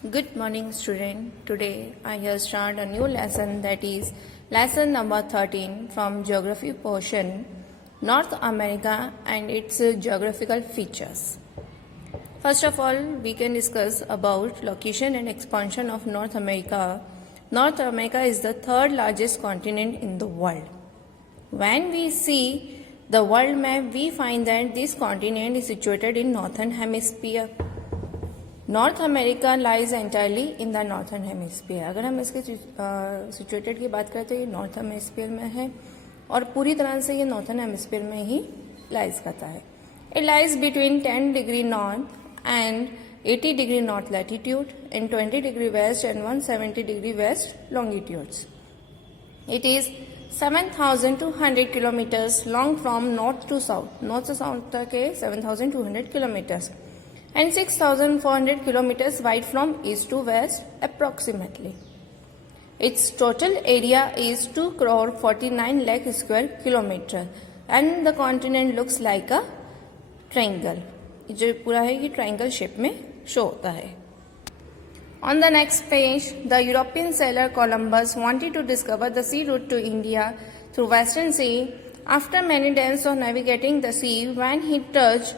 Good morning, student. Today I have started a new lesson, that is lesson number 13 from geography portion, North America and its geographical features. First of all, we can discuss about location and expansion of North America. North America is the third largest continent in the world. When we see the world map, we find that this continent is situated in northern hemisphere. North America lies entirely in the northern hemisphere. अगर हम इसके सिचुएटेड की बात करें तो ये north hemisphere में है और पूरी तरह से ये नॉर्थन हेमिस्फीयर में ही लाइज करता है. It lies between 10 degree north and 80 degree north latitude and 20 degree west and 170 degree west longitudes. It is 7,200 kilometres long from north to south. North से साउथ तक है 7,200 kilometres and 6,400 kilometers wide from east to west approximately. Its total area is 2,49 lakh square kilometer and the continent looks like a triangle. जो पूरा है ये triangle shape में show होता है. On the next page, the European sailor Columbus wanted to discover the sea route to India through Western Sea. After many days of navigating the sea, when he touched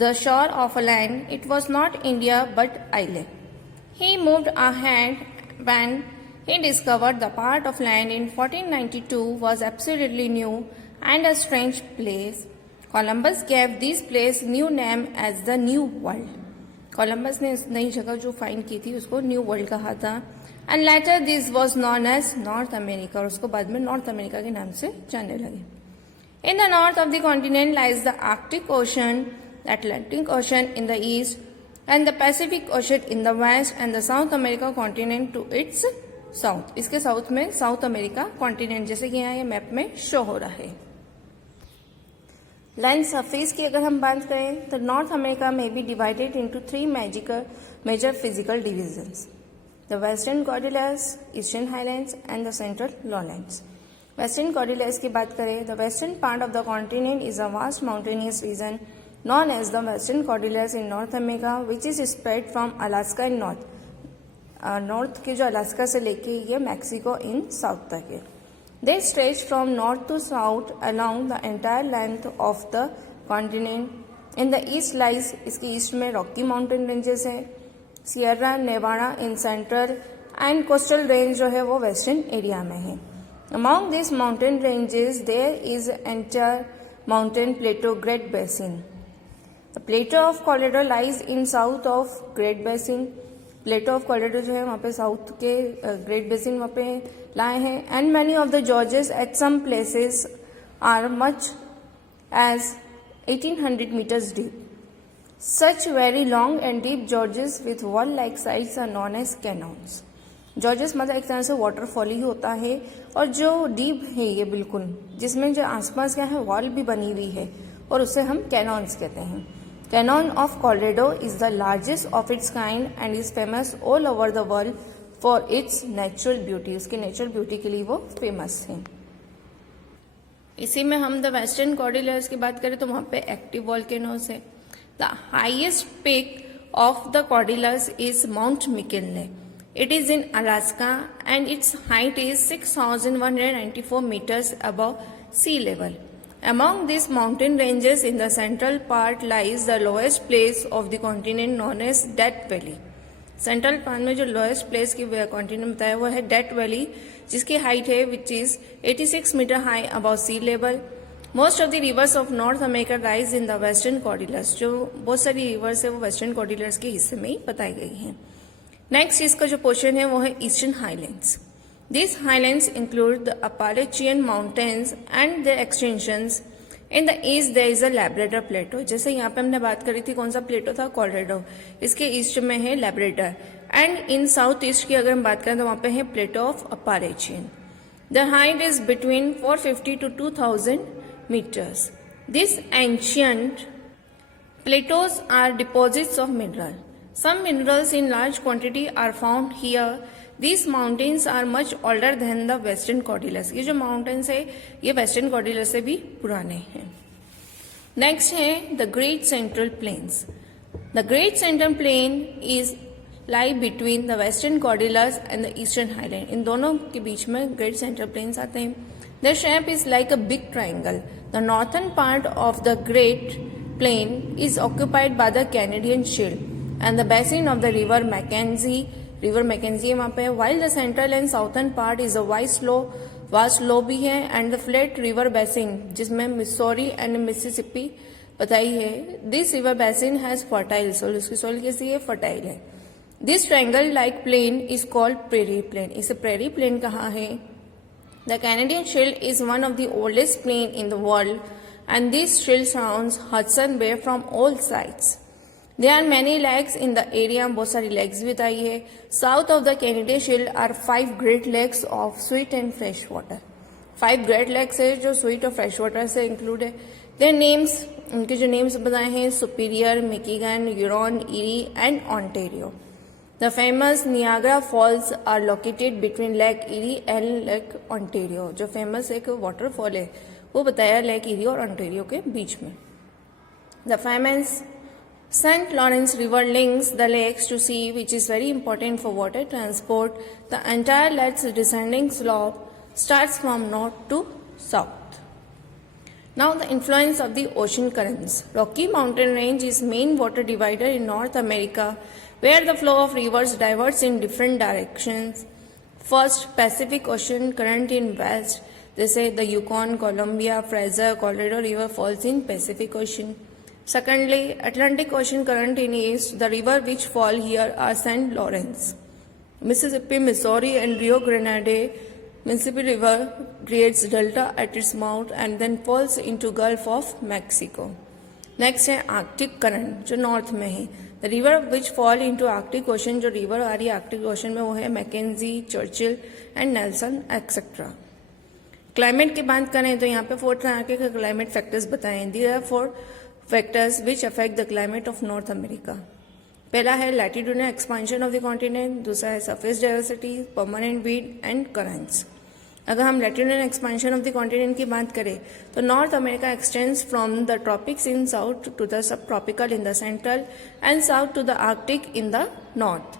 the shore of a land, it was not India but island. He moved ahead when he discovered the part of land in 1492 was absolutely new and a strange place. Columbus gave this place new name as the New World. Columbus ने इस नई जगह जो फाइंड की थी उसको new world कहा था. And later this was known as North America और उसको बाद में नॉर्थ अमेरिका के नाम से जानने लगे. In the north of the continent lies the Arctic Ocean, Atlantic Ocean in the east and the Pacific Ocean in the west and the South America continent to its south. इसके साउथ में south America continent जैसे कि यहाँ ये मैप में शो हो रहा है. लैंड सरफेस की अगर हम बात करें तो नॉर्थ अमेरिका में be divided into 3 major physical divisions. The western cordilleras, eastern highlands and the central lowlands. Western cordilleras की बात करें the western part of the continent is a vast mountainous region known as the Western Cordilleras in North America, which is spread from Alaska in north. North के जो अलास्का से लेके ये मैक्सिको इन साउथ तक है. They stretch from north to south along the entire length of the continent. In the east lies, इसके east में Rocky mountain ranges है, Sierra Nevada in central and coastal range जो है वो वेस्टर्न एरिया में है. Among these mountain ranges there is entire mountain plateau Great Basin. The Plateau of Colorado lies in south of Great Basin. Plateau of Colorado जो है वहाँ पे साउथ के Great Basin वहाँ पे लाए हैं. And many of the gorges at some places are much as 1,800 meters deep. Such very long and deep gorges with wall-like sides are known as canyons. George's मतलब एक तरह से वाटरफॉल ही होता है और जो डीप है ये बिल्कुल जिसमें जो आसपास क्या है वॉल भी बनी हुई है और उसे हम कैनॉन्स कहते हैं. Canon of Colorado is the largest of its kind and is famous all over the world for its natural beauty. उसके नेचुरल ब्यूटी के लिए वो फेमस है. इसी में हम द वेस्टर्न कॉर्डिलर्स की बात करें तो वहां पे एक्टिव वॉल्केनोस है. The highest peak of the cordilleras is mount McKinley. It is in Alaska and its height is 6,194 meters above sea level. Among these mountain ranges in the central part lies the lowest place of the continent known as Death Valley. Central part में जो lowest place की कॉन्टिनेंट बताया वो है death valley जिसकी height है which is 86 metre high above sea level. Most of the rivers of north America rise in the western cordilleras. जो बहुत सारी रिवर्स है वो वेस्टर्न कॉर्डिलर्स के हिस्से में ही बताई गई हैं. नेक्स्ट इसका जो पोर्शन है वो है eastern highlands. This highlands include the Appalachian mountains and their extensions. In the east there is a Labrador plateau. जैसे यहाँ पे हमने बात करी थी कौन सा प्लेटो था, कोलोराडो. इसके ईस्ट में है Labrador and in south east की अगर हम बात करें तो वहाँ पे है plateau of Appalachian. The height is between 450 to 2,000 meters. These ancient plateaus are deposits of mineral. Some minerals in large quantity are found here. These mountains are much older than the western Cordilleras. ये जो mountains है ये western Cordilleras से भी पुराने हैं. Next है the Great Central Plains. The Great Central Plain is lie between the western Cordilleras and the eastern highland. इन दोनों के बीच में Great Central Plains आते हैं. Their shape is like a big triangle. The northern part of the Great Plain is occupied by the Canadian Shield and the basin of the River Mackenzie है वहाँ पे, while the central and southern part is a vast slope भी है and the flat river basin जिसमें Missouri and Mississippi बताई है. This river basin has fertile soil. उसकी soil कैसी है? fertile है. This triangle like plain is called prairie plain. इसे prairie plain कहा है. The Canadian Shield is one of the oldest plain in the world and this shield surrounds Hudson Bay from all sides. There are many lakes in the area. बहुत सारी lakes भी बताई है. South of the Canadian Shield are 5 great lakes of sweet and fresh water. 5 great lakes है जो sweet और fresh water से include है. Their names, उनके जो names बताए हैं, Superior, Michigan, Huron, Erie and Ontario. The famous Niagara Falls are located between Lake Erie and Lake Ontario. जो famous एक waterfall है वो बताया Lake Erie और Ontario के बीच में. The famous St. Lawrence River links the lakes to sea, which is very important for water transport. The entire lake's descending slope starts from north to south. Now the influence of the ocean currents. Rocky Mountain Range is main water divider in North America, where the flow of rivers diverges in different directions. First, Pacific Ocean current in west. They say the Yukon, Columbia, Fraser, Colorado River falls in Pacific Ocean. Secondly, Atlantic Ocean current in east. The river which fall here are St. Lawrence, Mississippi, Missouri and Rio Grande. Mississippi River creates delta at its mouth and then falls into Gulf of Mexico. Next है Arctic current जो north में है. The river which fall into Arctic Ocean, जो river आ रही है Arctic Ocean में वो है Mackenzie, Churchill and Nelson etc. Climate की बात करें तो यहाँ पे 4 तरह के climate factors बताएं. There are 4 factors which affect the climate of North America. पहला है latitudinal expansion of the continent, दूसरा है surface diversity, permanent wind and currents. अगर हम latitudinal expansion of the continent की बात करें तो North America extends from the tropics in south to the subtropical in the central and south to the Arctic in the north.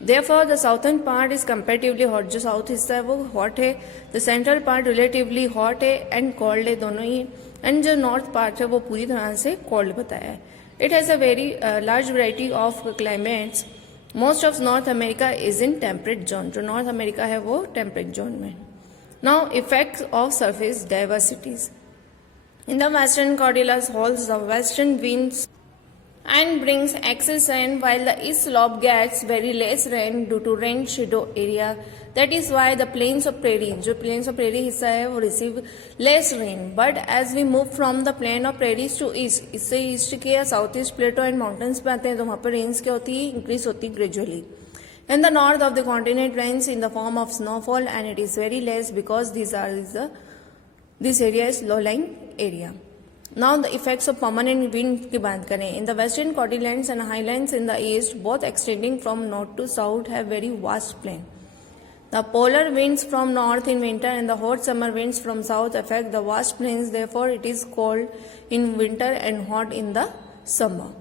Therefore, the southern part is comparatively hot. जो south हिस्सा है वो hot है, the central part relatively hot है and cold है दोनों ही, and जो north part है वो पूरी तरह से cold बताया है. It has a very large variety of climates. Most of North America is in temperate zone. जो North America है वो temperate zone में. Now, effects of surface diversities. In the western Cordilleras holds the western winds and brings excess rain, while the east slope gets very less rain due to rain shadow area. That is why the plains of prairie, जो plains of prairie हिस्सा है वो receive less rain. But as we move from the plain of prairies to east, इससे east के या south east plateau and mountains पे आते हैं तो वहाँ पर rains क्या होती है, increase होती है gradually. In the north of the continent rains in the form of snowfall and it is very less because this area is low-lying area. Now the effects of permanent wind की बात करें. In the western Cordilleras and highlands in the east, both extending from north to south, have very vast plain. The polar winds from north in winter and the hot summer winds from south affect the vast plains. Therefore, it is cold in winter and hot in the summer.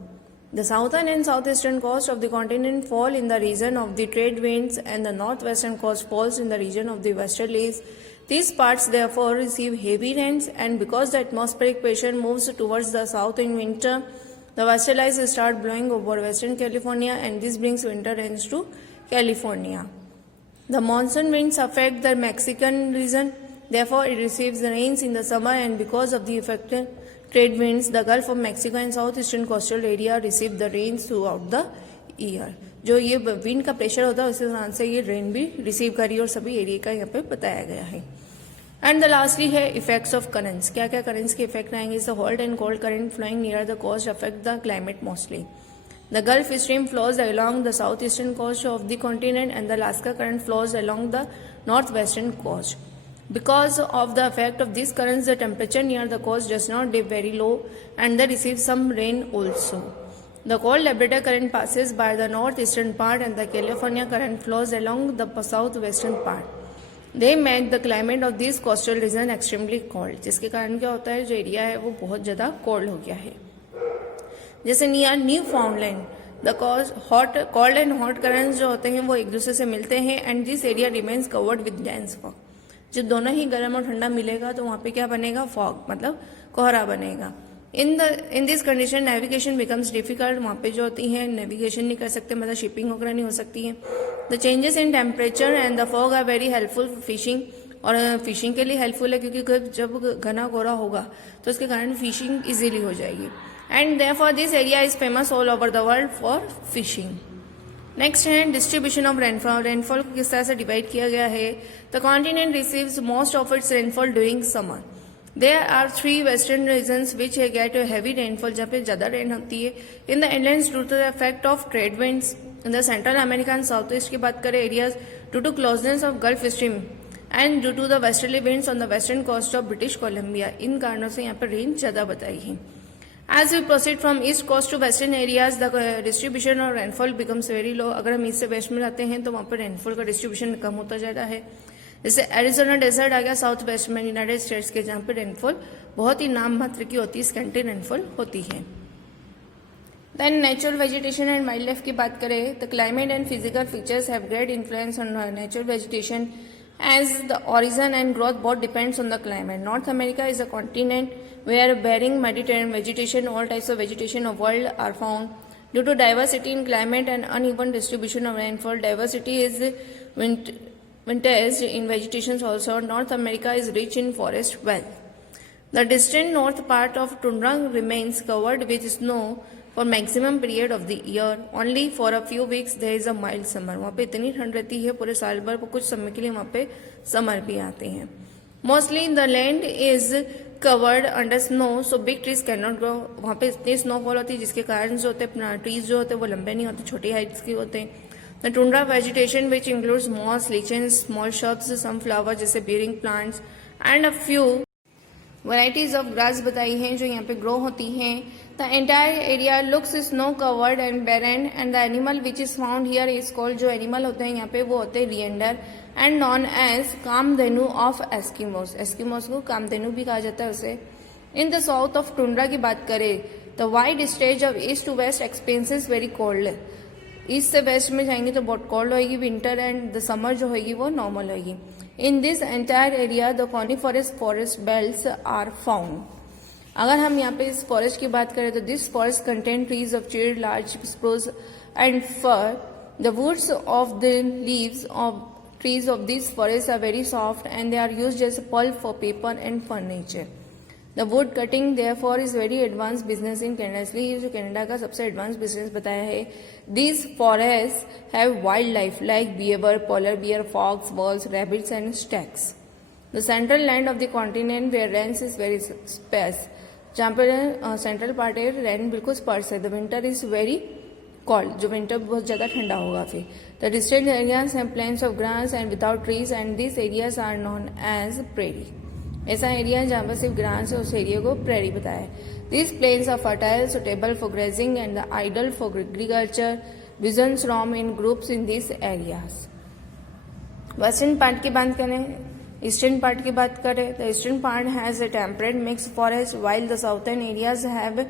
The southern and southeastern coast of the continent fall in the region of the trade winds and the northwestern coast falls in the region of the westerlies. These parts therefore receive heavy rains, and because the atmospheric pressure moves towards the south in winter, the westerlies start blowing over western California and this brings winter rains to California. The monsoon winds affect the Mexican region, therefore it receives the rains in the summer, and because of the affected trade winds, the Gulf of Mexico and southeastern coastal area receive the rains throughout the year. जो ये विंड का प्रेशर होता है उसी तरह से ये रेन भी रिसीव करी और सभी एरिया का यहाँ पे बताया गया है. एंड द लास्टली है इफेक्ट्स ऑफ करंट्स. क्या क्या करंट्स के इफेक्ट आएंगे. The hot and cold current flowing near the coast affect the climate mostly. The Gulf Stream flows along the southeastern coast of the continent and the Alaska current flows along the northwestern coast. Because of the effect of these currents, the temperature near the coast does not dip very low and they receive some rain also. The cold Labrador current passes by the northeastern part and the California current flows along the southwestern part. They make the climate of this coastal region extremely cold. जिसके कारण क्या होता है जो एरिया है वो बहुत ज़्यादा कोल्ड हो गया है. जैसे नियर न्यू फाउंडलैंड the cold and hot currents जो होते हैं वो एक दूसरे से मिलते हैं and this area remains covered with dense fog. जब दोनों ही गर्म और ठंडा मिलेगा तो वहाँ पे क्या बनेगा, फॉग, मतलब कोहरा बनेगा। In this condition navigation becomes difficult. वहाँ पे जो होती है नेविगेशन नहीं कर सकते, मतलब शिपिंग वगैरह नहीं हो सकती है। The changes in temperature and the fog are very helpful for fishing, और फिशिंग के लिए हेल्पफुल है क्योंकि जब घना कोहरा होगा तो उसके कारण फिशिंग इजीली हो जाएगी। And therefore this area is famous all over the world for fishing. Next है डिस्ट्रीब्यूशन ऑफ रेनफॉल। रेनफॉल को किस तरह से डिवाइड किया गया है। The continent receives most of its rainfall during summer. There are 3 western regions which get a heavy rainfall, जहाँ पे ज्यादा रेन होती है। In the inlands due to the effect of trade winds, in the Central America and Southeast की बात करें areas due to closeness of Gulf Stream and due to the westerly winds on the western coast of British Columbia, इन कारणों से यहाँ पर रेन ज्यादा बताई है। As we proceed from east coast to western areas, the distribution of rainfall becomes very low। अगर हम ईस्ट से वेस्ट में जाते हैं तो वहाँ पर रेनफॉल का डिस्ट्रीब्यूशन कम होता जा रहा है। जैसे एरिजोना डेजर्ट आ गया साउथ वेस्ट में यूनाइटेड स्टेट्स के, जहाँ पे रेनफॉल बहुत ही नाम मात्र की होती है, स्कैंटी रेनफॉल होती है। Then natural vegetation and wildlife की बात करें तो climate and physical features have great influence on natural vegetation as the origin and growth both depends on the climate. North America is a continent where bearing Mediterranean vegetation, all types of vegetation of world are found due to diversity in climate and uneven distribution of rainfall. Diversity is winters in vegetation also. North America is rich in forest wealth. The distant north part of tundra remains covered with snow for maximum period of the year. Only for a few weeks there is a mild summer. वहाँ पे इतनी ठंड रहती है पूरे साल भर, कुछ समय के लिए वहाँ पे समर भी आते हैं। Mostly the land is covered under snow, so big trees cannot grow. वहाँ पे इतनी स्नोफॉल होती है जिसके कारण जो होते हैं ट्रीज जो होते हैं वो लंबे नहीं होते, छोटी हाइट्स के होते हैं। The tundra vegetation which includes moss, lichens, small shrubs, some flowers जैसे bearing plants and a few varieties of grass बताई हैं जो यहाँ पे grow होती हैं। The entire area looks snow covered and barren and the animal which is found here is called, जो animal होते हैं यहाँ पे वो होते हैं reindeer and known as Kamdhenu of Eskimos। Eskimos को कामधेनु भी कहा जाता है उसे। In the south of tundra की बात करें the wide stretch of east to west experiences very cold। East से वेस्ट में जाएंगे तो बहुत कोल्ड होगी विंटर एंड द समर जो होगी वो नॉर्मल होगी। In this entire area the coniferous forest belts are found. अगर हम यहाँ पे इस फॉरेस्ट की बात करें तो this forest contain trees of cedar, large spruce and fir. The woods of the leaves of trees of this forest are very soft and they are used as pulp for paper and furniture. The wood cutting therefore is very advance business in Canada, इसलिए जो Canada का सबसे advance business बताया है। These forest have wildlife like bear, polar bear, fox, wolves, rabbits and stacks. The central land of the continent where rains is very sparse, जहाँ पर central part है rain बिल्कुल sparse है। The winter is very cold, जो winter बहुत ज्यादा ठंडा होगा। फिर the distant areas have plains of grass and without trees and this areas are known as prairie. ऐसा एरिया है जहाँ पर सिर्फ ग्रास है, उस एरिया को प्रेरी बताया है। This plains are fertile, suitable for grazing and the ideal for agriculture. Bisons roam in groups in this areas. Western part की बात करें, ईस्टर्न पार्ट की बात करें तो eastern part has a temperate mix forest while the southern areas have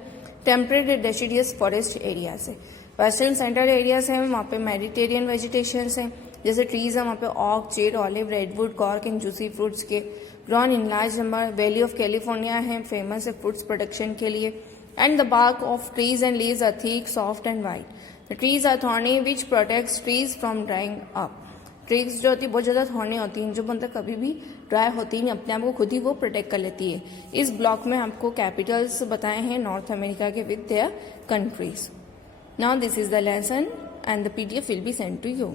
temperate deciduous forest areas है। Western central areas है वहाँ पे मेडिटेरियन वेजिटेशन है, जैसे ट्रीज है वहाँ पे oak, cedar, olive, redwood, cork and juicy fruits के। Grown in large number. Valley of California है फेमस है फ्रूट्स प्रोडक्शन के लिए। And the bark of trees and leaves are thick, soft and white. The trees are thorny which protects trees from drying up. Trees जो होती है बहुत ज्यादा थॉर्नी होती हैं, जो मतलब कभी भी ड्राई होती नहीं, अपने आप को खुद ही वो प्रोटेक्ट कर लेती है। इस ब्लॉक में आपको कैपिटल्स बताए हैं नॉर्थ अमेरिका के with their countries. Now this is the lesson and the PDF will be sent to you.